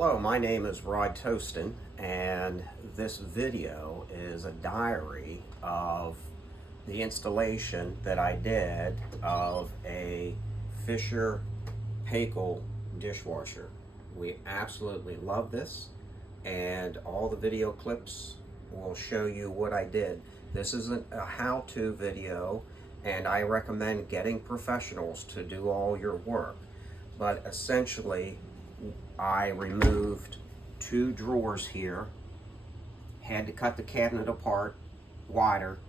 Hello, my name is Rod Tostin, and this video is a diary of the installation that I did of a Fisher Paykel dishwasher. We absolutely love this, and all the video clips will show you what I did. This isn't a how-to video, and I recommend getting professionals to do all your work. But essentially, I removed two drawers here, had to cut the cabinet apart wider,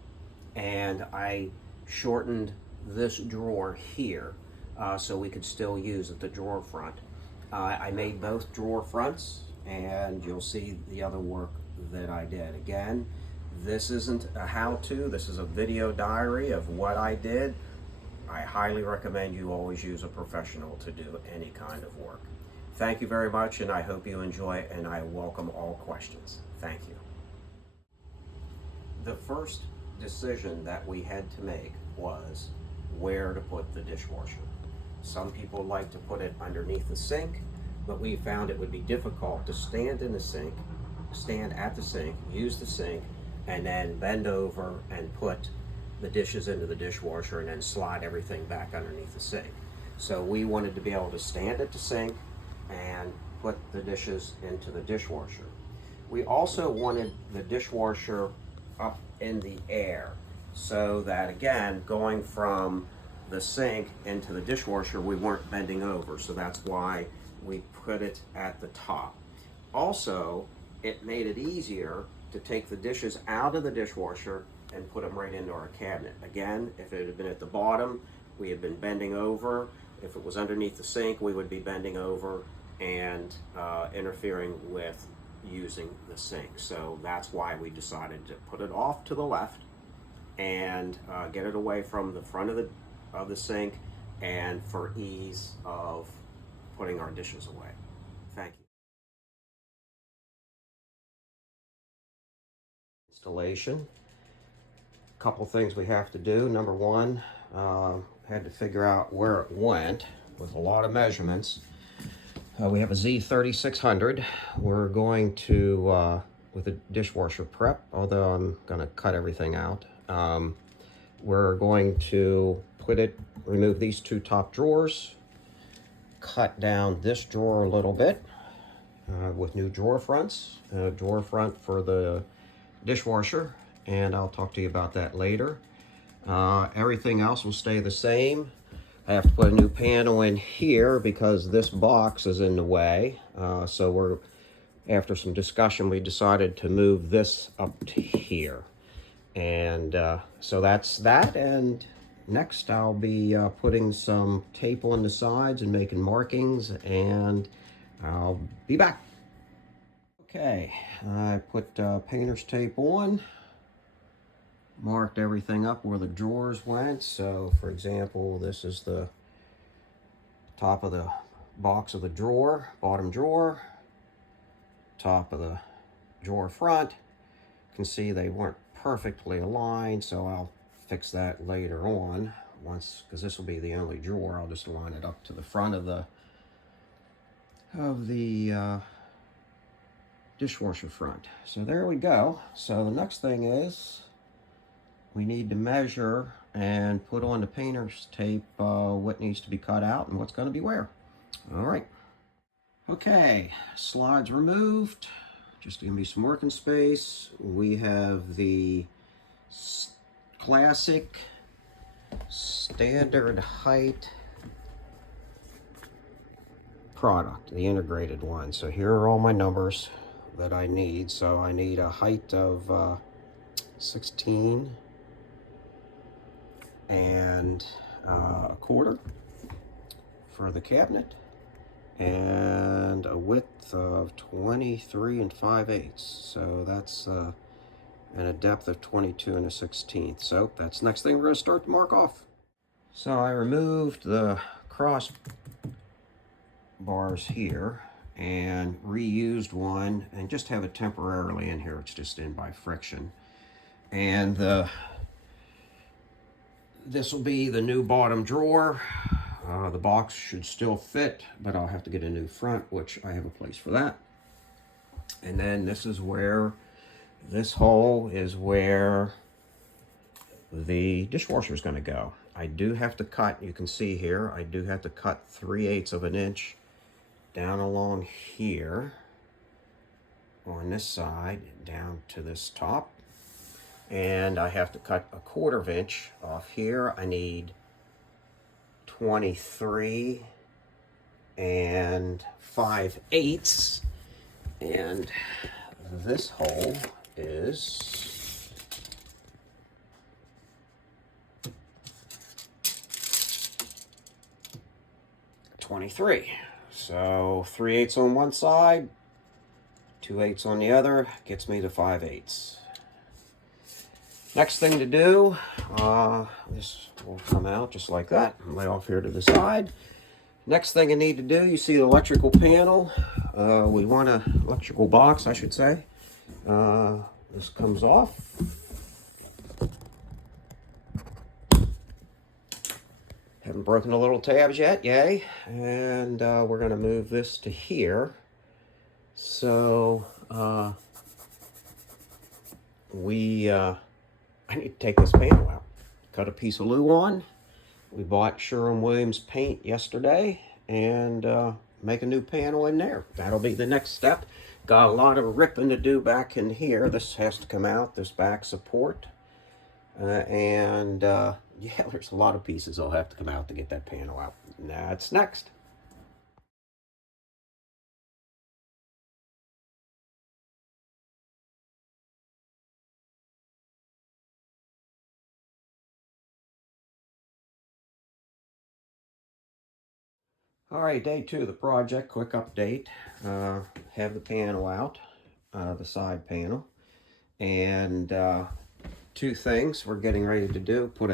and I shortened this drawer here so we could still use it, the drawer front. I made both drawer fronts, and you'll see the other work that I did. Again, this isn't a how-to, this is a video diary of what I did. I highly recommend you always use a professional to do any kind of work. Thank you very much, and I hope you enjoy it, and I welcome all questions. Thank you. The first decision that we had to make was where to put the dishwasher. Some people like to put it underneath the sink, but we found it would be difficult to stand in the sink, stand at the sink, use the sink, and then bend over and put the dishes into the dishwasher and then slide everything back underneath the sink. So we wanted to be able to stand at the sink and put the dishes into the dishwasher. We also wanted the dishwasher up in the air so that, again, going from the sink into the dishwasher, we weren't bending over. So that's why we put it at the top. Also, it made it easier to take the dishes out of the dishwasher and put them right into our cabinet. Again, if it had been at the bottom, we had been bending over. If it was underneath the sink, we would be bending over and interfering with using the sink. So that's why we decided to put it off to the left and get it away from the front of the sink, and for ease of putting our dishes away. Thank you. Installation. Couple things we have to do. Number one, had to figure out where it went with a lot of measurements. We have a Z3600. We're going to, with a dishwasher prep, although I'm going to cut everything out. We're going to remove these two top drawers, cut down this drawer a little bit with new drawer fronts, a drawer front for the dishwasher, and I'll talk to you about that later. Everything else will stay the same. I have to put a new panel in here because this box is in the way. So after some discussion, we decided to move this up to here. And so that's that. And next I'll be putting some tape on the sides and making markings, and I'll be back. Okay, I put painter's tape on. Marked everything up where the drawers went. So for example, this is the top of the box of the drawer, bottom drawer, top of the drawer front. You can see they weren't perfectly aligned, so I'll fix that later on because this will be the only drawer. I'll just line it up to the front of the dishwasher front. So there we go. So the next thing is we need to measure and put on the painter's tape what needs to be cut out and what's going to be where. All right. Okay, slides removed. Just to give me some working space. We have the classic standard height product, the integrated one. So here are all my numbers that I need. So I need a height of 16 and a quarter for the cabinet, and a width of 23 5/8. So that's and a depth of 22 1/16. So that's the next thing we're going to start to mark off. So I removed the cross bars here and reused one and just have it temporarily in here. It's just in by friction. And this will be the new bottom drawer. The box should still fit, but I'll have to get a new front, which I have a place for that. And then this hole is where the dishwasher is going to go. I do have to cut, you can see here, I do have to cut 3/8 of an inch down along here on this side down to this top. And I have to cut 1/4 inch off here. I need 23 5/8, and this hole is 23. So 3/8 on one side, 2/8 on the other, gets me to 5/8. Next thing to do, this will come out just like that, lay off here to the side. Next thing I need to do, you see the electrical panel. We want an electrical box, I should say. This comes off. Haven't broken the little tabs yet, yay. And we're gonna move this to here. So, I need to take this panel out. Cut a piece of glue on. We bought Sherwin-Williams paint yesterday and make a new panel in there. That'll be the next step. Got a lot of ripping to do back in here. This has to come out, this back support. Yeah, there's a lot of pieces that'll have to come out to get that panel out. That's next. All right, day 2 of the project, quick update. Have the panel out, the side panel. And 2 things we're getting ready to do. Put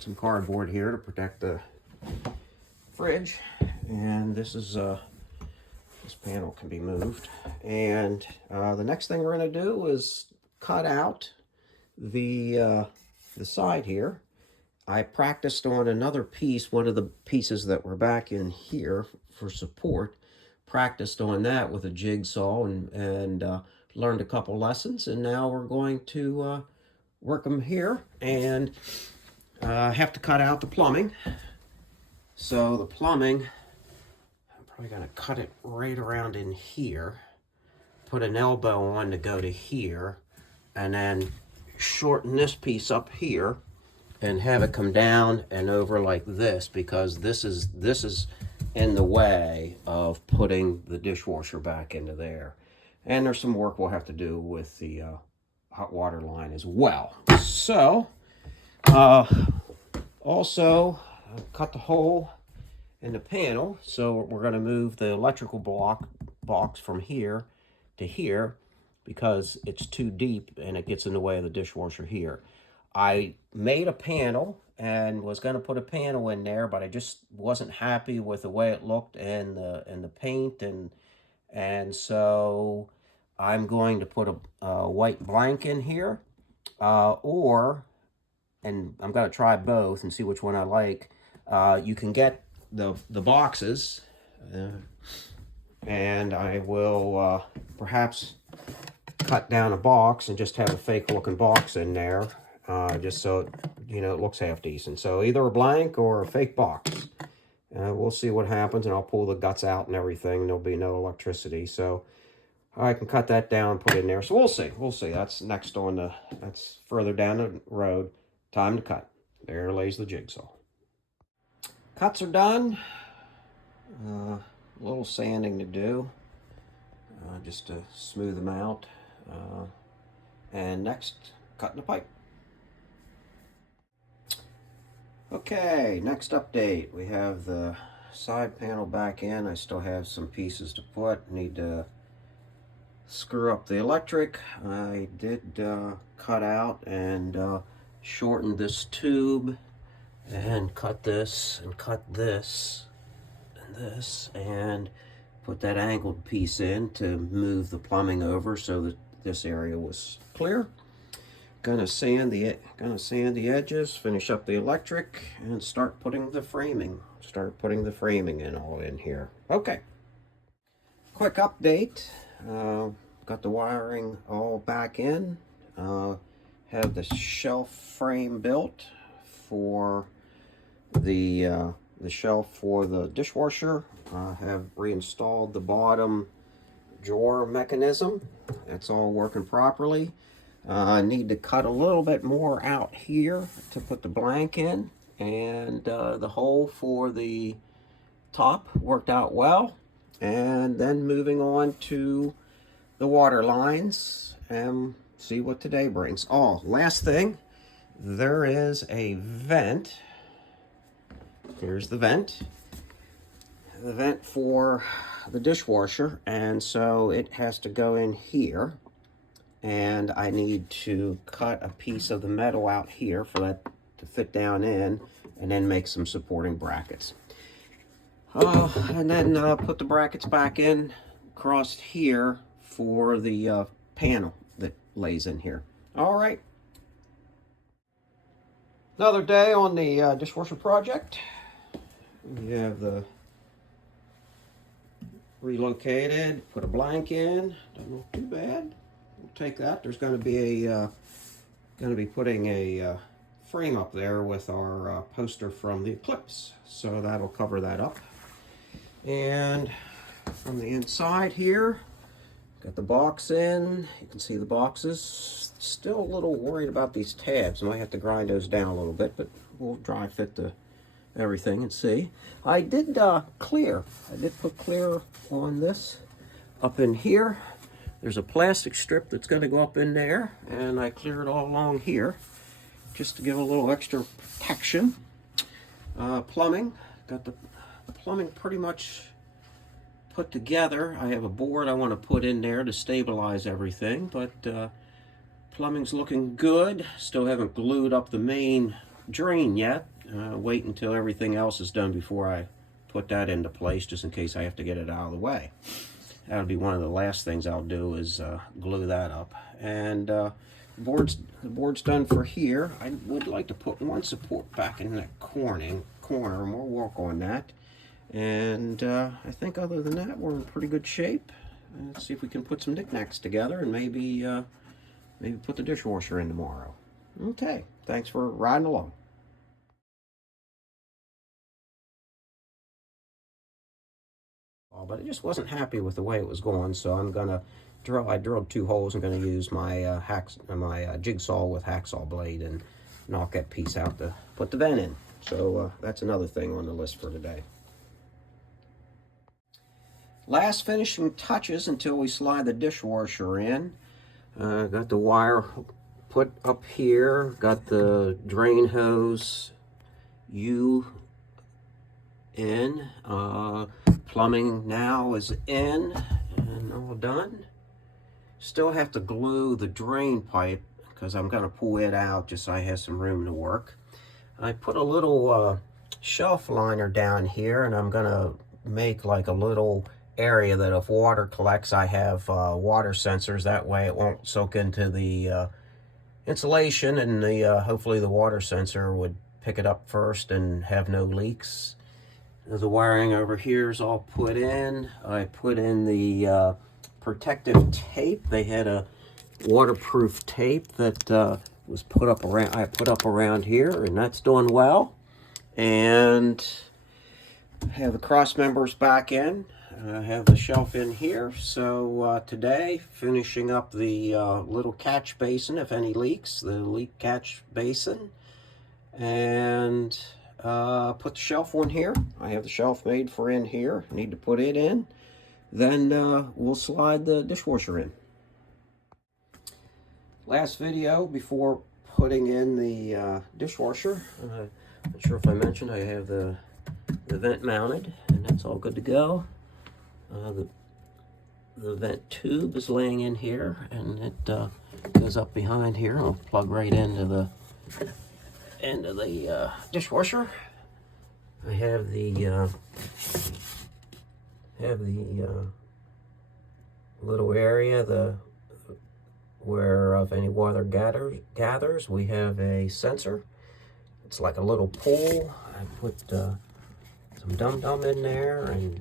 some cardboard here to protect the fridge. And this panel can be moved. And the next thing we're gonna do is cut out the side here. I practiced on another piece, one of the pieces that were back in here for support. Practiced on that with a jigsaw and learned a couple lessons. And now we're going to work them here and have to cut out the plumbing. So the plumbing, I'm probably going to cut it right around in here. Put an elbow on to go to here. And then shorten this piece up here. And have it come down and over like this, because this is in the way of putting the dishwasher back into there. And there's some work we'll have to do with the hot water line as well. So, also cut the hole in the panel. So we're going to move the electrical box from here to here because it's too deep and it gets in the way of the dishwasher here. I made a panel and was going to put a panel in there, but I just wasn't happy with the way it looked and the paint, and so I'm going to put a white blank in here, and I'm going to try both and see which one I like. You can get the boxes, and I will perhaps cut down a box and just have a fake looking box in there. Just so, it looks half decent. So either a blank or a fake box. We'll see what happens, and I'll pull the guts out and everything. There'll be no electricity. So I can cut that down and put it in there. So we'll see. We'll see. That's next on that's further down the road. Time to cut. There lays the jigsaw. Cuts are done. A little sanding to do. Just to smooth them out. And next, cutting the pipe. Okay, next update. We have the side panel back in. I still have some pieces to put. Need to screw up the electric. I did cut out and shorten this tube and cut this and cut this and this and put that angled piece in to move the plumbing over so that this area was clear. gonna sand the edges, finish up the electric, and start putting the framing. In all in here. Okay. Quick update. Got the wiring all back in. Have the shelf frame built for the shelf for the dishwasher. Have reinstalled the bottom drawer mechanism. That's all working properly. I need to cut a little bit more out here to put the blank in, and the hole for the top worked out well. And then moving on to the water lines and see what today brings. Oh, last thing, there is a vent. Here's the vent for the dishwasher, and so it has to go in here, and I need to cut a piece of the metal out here for that to fit down in, and then make some supporting brackets. And then put the brackets back in across here for the panel that lays in here. All right. Another day on the dishwasher project. We have the relocated, put a blank in. Don't look too bad. We'll take that. There's going to be putting a frame up there with our poster from the eclipse, so that'll cover that up. And from the inside here, got the box in. You can see the boxes. Still a little worried about these tabs. I might have to grind those down a little bit, but we'll dry fit everything and see. I did clear. I did put clear on this up in here. There's a plastic strip that's going to go up in there, and I cleared all along here just to give a little extra protection. Plumbing. Got the plumbing pretty much put together. I have a board I want to put in there to stabilize everything, but plumbing's looking good. Still haven't glued up the main drain yet. Wait until everything else is done before I put that into place, just in case I have to get it out of the way. That'll be one of the last things I'll do, is glue that up. And the board's done for here. I would like to put one support back in that corner, and we'll work on that. And I think other than that, we're in pretty good shape. Let's see if we can put some knickknacks together, and maybe put the dishwasher in tomorrow. Okay, thanks for riding along. But I just wasn't happy with the way it was going, so I'm gonna I drilled 2 holes. I'm gonna use my jigsaw with hacksaw blade and knock that piece out to put the vent in. So that's another thing on the list for today. Last finishing touches until we slide the dishwasher in. Got the wire put up here. Got the drain hose in. Plumbing now is in and all done. Still have to glue the drain pipe because I'm going to pull it out just so I have some room to work. I put a little shelf liner down here, and I'm going to make like a little area that if water collects, I have water sensors. That way it won't soak into the insulation, and hopefully the water sensor would pick it up first and have no leaks. The wiring over here is all put in. I put in the protective tape. They had a waterproof tape that was put up around here, and that's doing well. And I have the cross members back in. I have the shelf in here. So today, finishing up the little catch basin, if any leaks, the leak catch basin, and put the shelf on here. I have the shelf made for in here. Need to put it in. Then we'll slide the dishwasher in. Last video before putting in the dishwasher. Not sure if I mentioned I have the vent mounted, and that's all good to go. The vent tube is laying in here, and it goes up behind here. I'll plug right into the dishwasher. I have the little area, the where if any water gathers, we have a sensor. It's like a little pool. I put some dum-dum in there and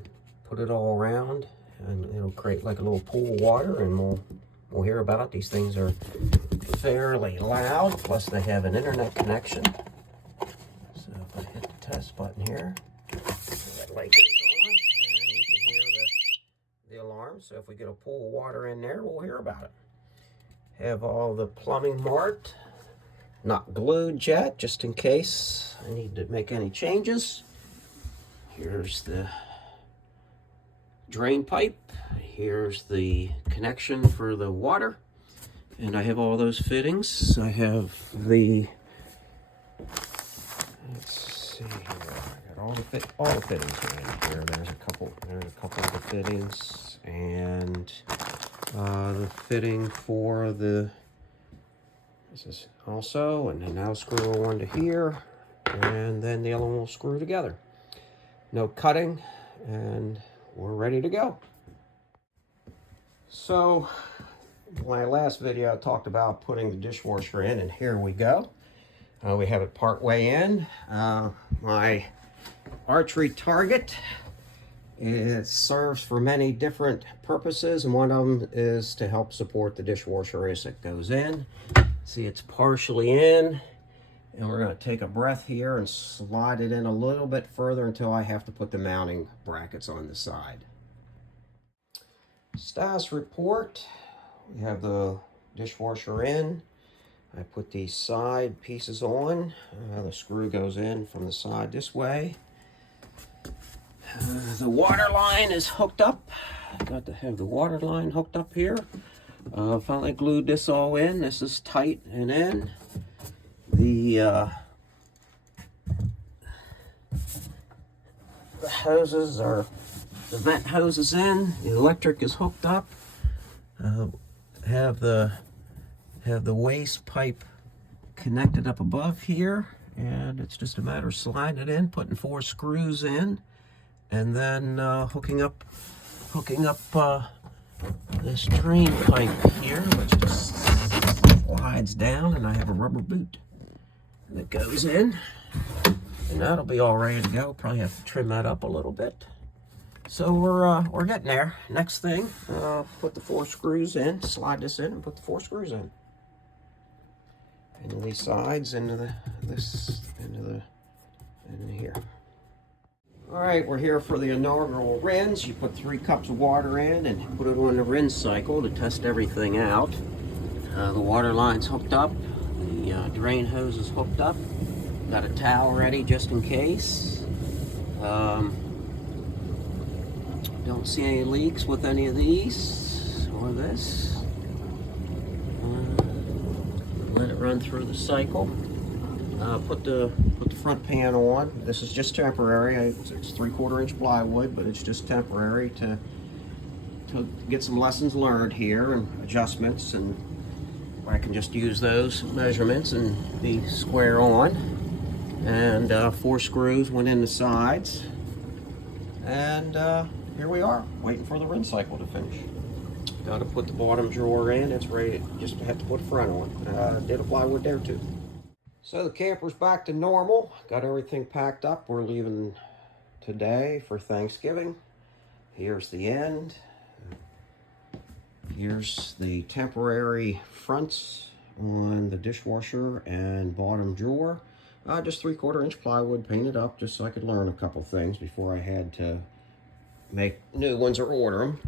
put it all around, and it'll create like a little pool of water, and we'll hear about it. These things are fairly loud, plus they have an internet connection. So if I hit the test button here, that light goes on, and you can hear the alarm. So if we get a pool of water in there, we'll hear about it. Have all the plumbing marked, not glued yet, just in case I need to make any changes. Here's the drain pipe. Here's the connection for the water. And I have all those fittings. I have the, let's see here. I got all the fittings in here. There's a couple of the fittings, and the fitting for the, this is also, and then now screw one to here, and then the other one will screw together. No cutting, and we're ready to go. So, my last video I talked about putting the dishwasher in, and here we go. We have it part way in. My archery target, it serves for many different purposes, and one of them is to help support the dishwasher as it goes in. See, it's partially in, and we're going to take a breath here and slide it in a little bit further until I have to put the mounting brackets on the side. Status report. We have the dishwasher in. I put these side pieces on. The screw goes in from the side this way. The water line is hooked up. Got to have the water line hooked up here. Finally glued this all in. This is tight and in. The hoses are, the vent hose is in. The electric is hooked up. Have the waste pipe connected up above here, and it's just a matter of sliding it in, putting 4 screws in, and then hooking up this drain pipe here, which just slides down, and I have a rubber boot that goes in, and that'll be all ready to go. Probably have to trim that up a little bit. So we're getting there. Next thing, put the 4 screws in, slide this in, and put the 4 screws in. Into these sides, into here. All right, we're here for the inaugural rinse. You put 3 cups of water in and put it on the rinse cycle to test everything out. The water line's hooked up. The drain hose is hooked up. Got a towel ready just in case. Don't see any leaks with any of these or this. Let it run through the cycle. Put the front pan on. This is just temporary. It's 3/4 inch plywood, but it's just temporary to get some lessons learned here and adjustments, and I can just use those measurements and be square on. And 4 screws went in the sides, and here we are, waiting for the rinse cycle to finish. Got to put the bottom drawer in. It's ready. Just have to put the front on. Did a plywood there too. So the camper's back to normal. Got everything packed up. We're leaving today for Thanksgiving. Here's the end. Here's the temporary fronts on the dishwasher and bottom drawer. Just 3/4 inch plywood painted up, just so I could learn a couple things before I had to make new ones or order them.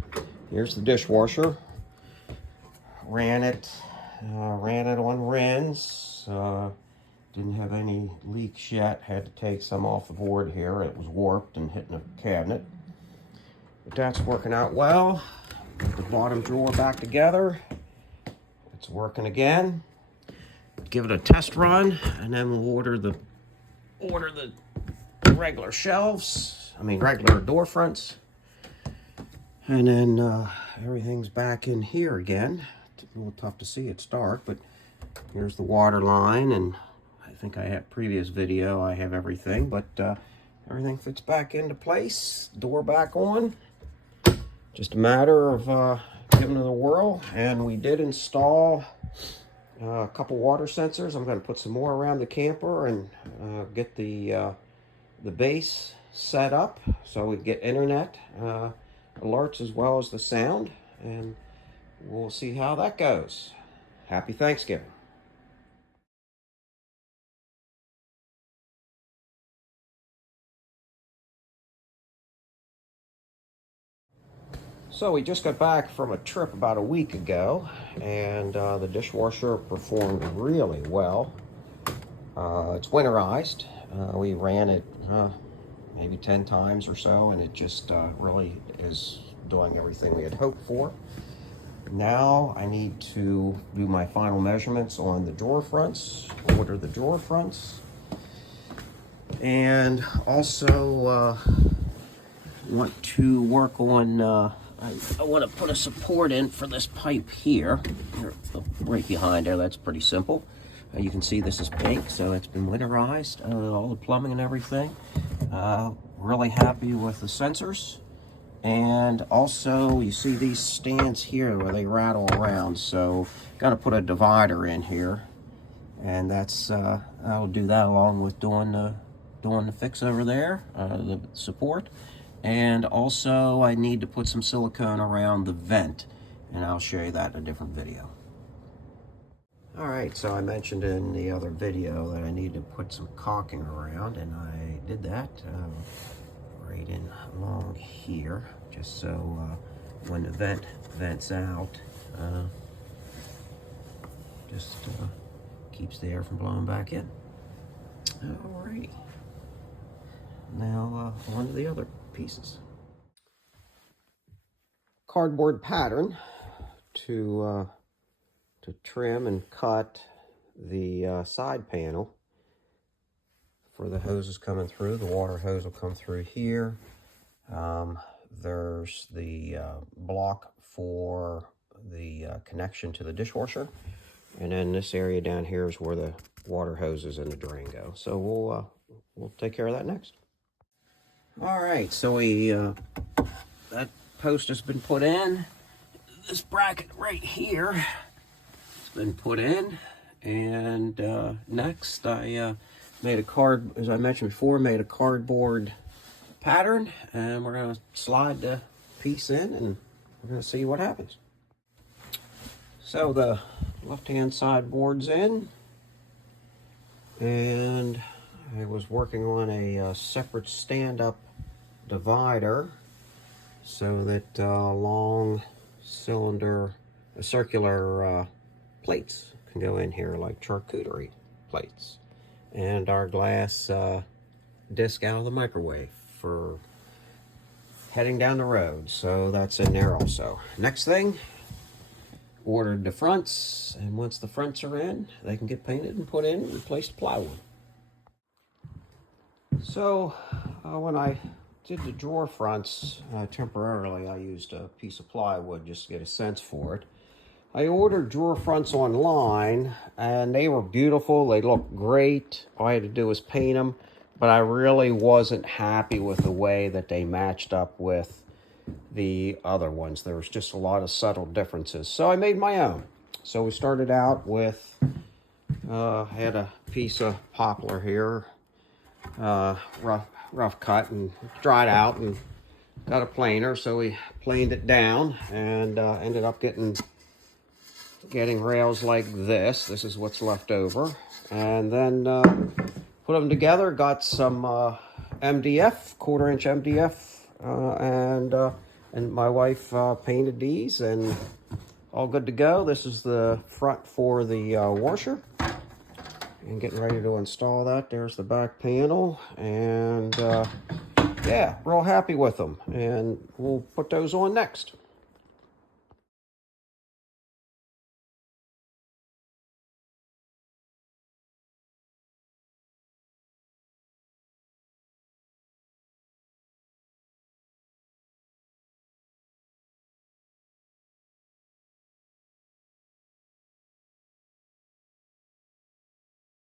Here's the dishwasher. Ran it on rinse. Didn't have any leaks yet. Had to take some off the board here. It was warped and hitting a cabinet. But that's working out well. Put the bottom drawer back together. It's working again. Give it a test run, and then we'll order the regular shelves. I mean regular door fronts. And then everything's back in here again. It's a little tough to see, it's dark, but here's the water line, and I think I have previous video, I have everything, but everything fits back into place. Door back on. Just a matter of giving it a whirl, and we did install a couple water sensors. I'm going to put some more around the camper and get the base set up so we get internet alerts as well as the sound, and we'll see how that goes. Happy Thanksgiving. So we just got back from a trip about a week ago, and the dishwasher performed really well. It's winterized. We ran it maybe 10 times or so, and it just really is doing everything we had hoped for. Now I need to do my final measurements on the drawer fronts, order the drawer fronts, and also want to work on, I want to put a support in for this pipe here, right behind there. That's pretty simple. You can see this is pink, so it's been winterized, all the plumbing and everything. Really happy with the sensors. And also, you see these stands here where they rattle around, so got to put a divider in here, and that's I'll do that along with doing the fix over there, the support. And also, I need to put some silicone around the vent, and I'll show you that in a different video. All right, so I mentioned in the other video that I need to put some caulking around, and I did that. Right in along here, just so when the vents out, just keeps the air from blowing back in. Alrighty. Now on to the other pieces. Cardboard pattern to trim and cut the side panel for the hoses coming through. The water hose will come through here. There's the block for the connection to the dishwasher. And then this area down here is where the water hoses and the drain go. So we'll take care of that next. All right, so that post has been put in. This bracket right here has been put in. And next I made as I mentioned before, made a cardboard pattern, and we're going to slide the piece in and we're going to see what happens. So the left-hand side board's in, and I was working on a separate stand-up divider so that long cylinder, circular plates can go in here like charcuterie plates. And our glass disc out of the microwave for heading down the road. So that's in there also. Next thing, ordered the fronts, and once the fronts are in, they can get painted and put in and replace the plywood. So when I did the drawer fronts temporarily, I used a piece of plywood just to get a sense for it. I ordered drawer fronts online, and they were beautiful. They looked great. All I had to do was paint them, but I really wasn't happy with the way that they matched up with the other ones. There was just a lot of subtle differences. So I made my own. So we started out with, I had a piece of poplar here, rough cut and dried out, and got a planer. So we planed it down and ended up getting rails like this. This is what's left over. And then put them together, got some MDF, 1/4-inch MDF, and my wife painted these, and all good to go. This is the front for the washer. And getting ready to install that. There's the back panel, and yeah, real happy with them. And we'll put those on next.